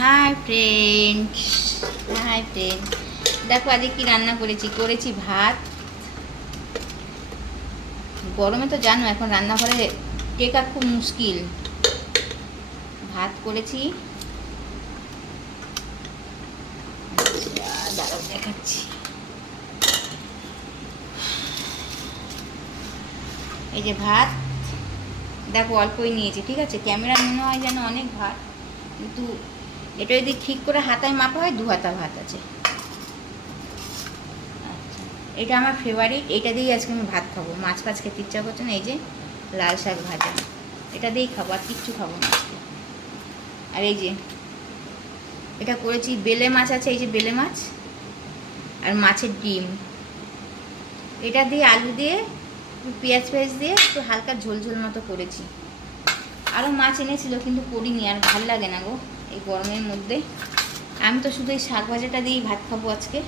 Hi friend, hi friend, দেখো আজকে কি রান্না করেছি ভাত। গরমে তো জানো এখন রান্নাঘরে টেকা খুব মুশকিল। ভাত করেছি, দাঁড়াও দেখাচ্ছি। এই যে ভাত, দেখো অল্পই নিয়েছি, ঠিক আছে। ক্যামেরা মনে হয় যেন অনেক ভাত, কিন্তু এটা যদি ঠিক করে হাতায় মাপা হয় 2 হাতা ভাত আছে। আচ্ছা, এটা আমার ফেভারিট, এটা দিয়েই আজকে আমি ভাত খাবো। মাছ ফাছ খেতে ইচ্ছা করছে না। এই যে লাল শাক ভাজা, এটা দিয়েই খাবো, আর কিচ্ছু খাবো না আজকে। আর এই যে এটা করেছি, বেলে মাছ আছে, এই যে বেলে মাছ আর মাছের ডিম, এটা দিয়ে আলু দিয়ে পেঁয়াজ দিয়ে একটু হালকা ঝোল মতো করেছি। আরও মাছ এনেছিল কিন্তু করিনি, আর ভাল লাগে না গো এই গরমের মধ্যে। আমি তো শুধু এই শাক ভাজাটা দিয়েই ভাত খাবো আজকে,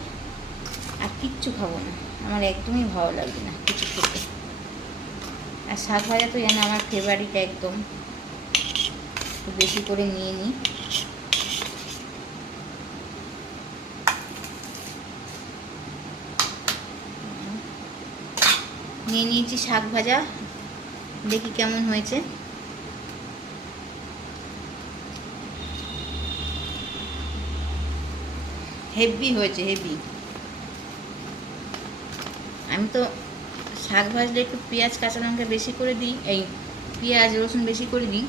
আর কিচ্ছু খাবো না। আমার একদমই ভালো লাগবে না কিছু খেতে। আর শাক ভাজা তো যেন আমার ফেভারিট একদম, একটু বেশি করে নিয়ে নিই। নিয়ে নিয়েছি শাক ভাজা, দেখি কেমন হয়েছে। হেভি হয়েছে, হেভি। আমি তো শাক ভাজলে একটু পেঁয়াজ কাঁচা লঙ্কা বেশি করে দিই, এই পেঁয়াজ রসুন বেশি করে দিই।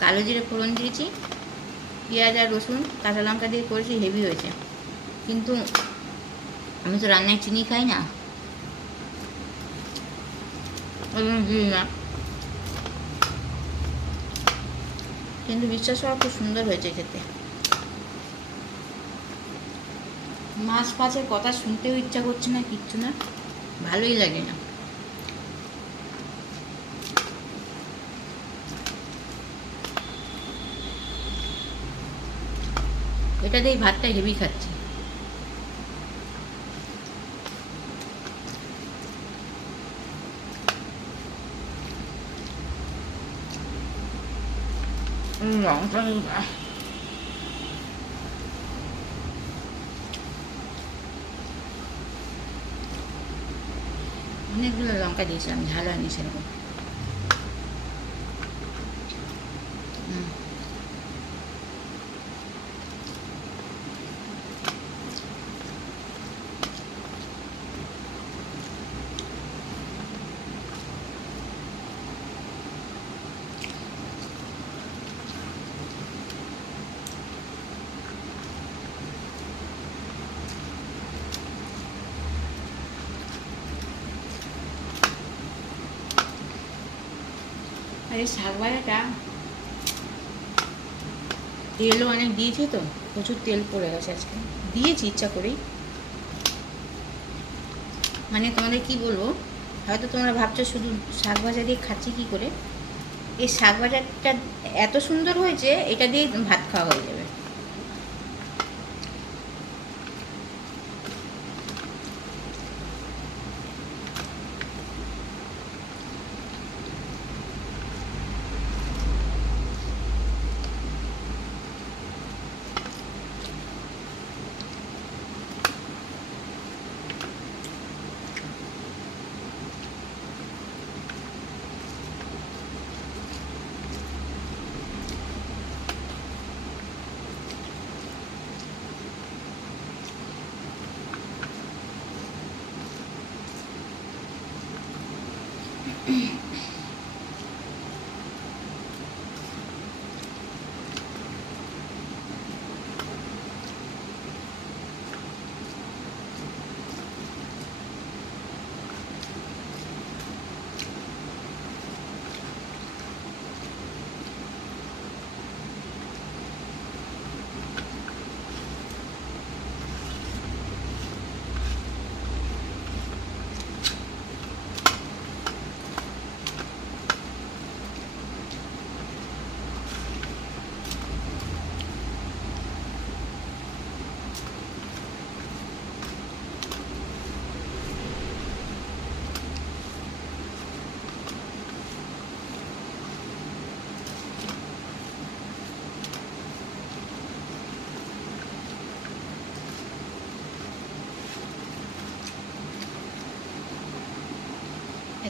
কালো জিরে ফোড়ন দিয়েছি, পেঁয়াজ আর রসুন কাঁচা লঙ্কা দিয়ে করেছি, হেভি হয়েছে। কিন্তু আমি তো রান্নায় চিনি খাই না, ওই জন্য দিই না। কিন্তু বিশ্বাস করা খুব সুন্দর হয়েছে খেতে। মাছ ফাছের কথা শুনতেও ইচ্ছা করছে না, কিচ্ছু না, ভালোই লাগে না। এটা দিয়ে ভাতটা হেভি খাচ্ছি। লঙ্কা অনেকগুলো লঙ্কা দিয়েছিলাম, ঝাল হয়নি সেরকম। আর এই শাক ভাজাটা তেলও অনেক দিয়েছি, তো প্রচুর তেল পড়ে গেছে আজকে, দিয়েছি ইচ্ছা করেই। মানে তোমাদের কি বলবো, হয়তো তোমরা ভাবছো শুধু শাক ভাজা দিয়ে খাচ্ছি কী করে। এই শাক ভাজাটা এত সুন্দর হয়েছে, এটা দিয়ে ভাত খাওয়া হয়ে যাবে।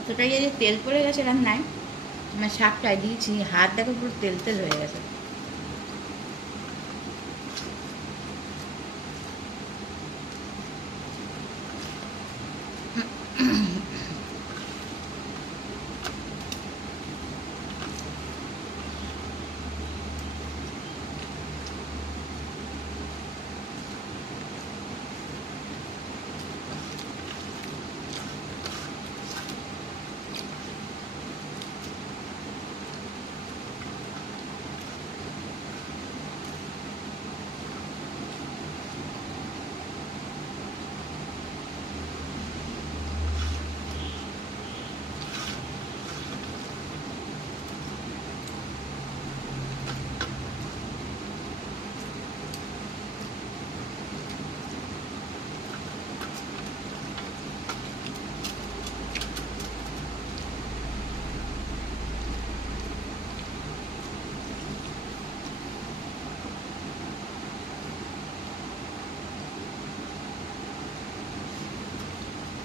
এতটাই যে তেল পড়ে গেছে রান্নায়, আমার শাকটায় দিয়েছি, হাত দেখো পুরো তেল তেল হয়ে গেছে।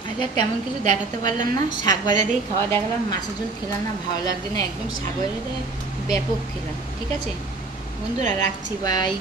আচ্ছা, তেমন কিছু দেখাতে পারলাম না, শাক ভাজা দিয়েই খাওয়া দেখালাম, মাছের ঝোল খেলাম না, ভালো লাগছে না একদম, শাক ভাজা দিয়ে ব্যাপক খেলাম। ঠিক আছে বন্ধুরা, রাখছি, বাই।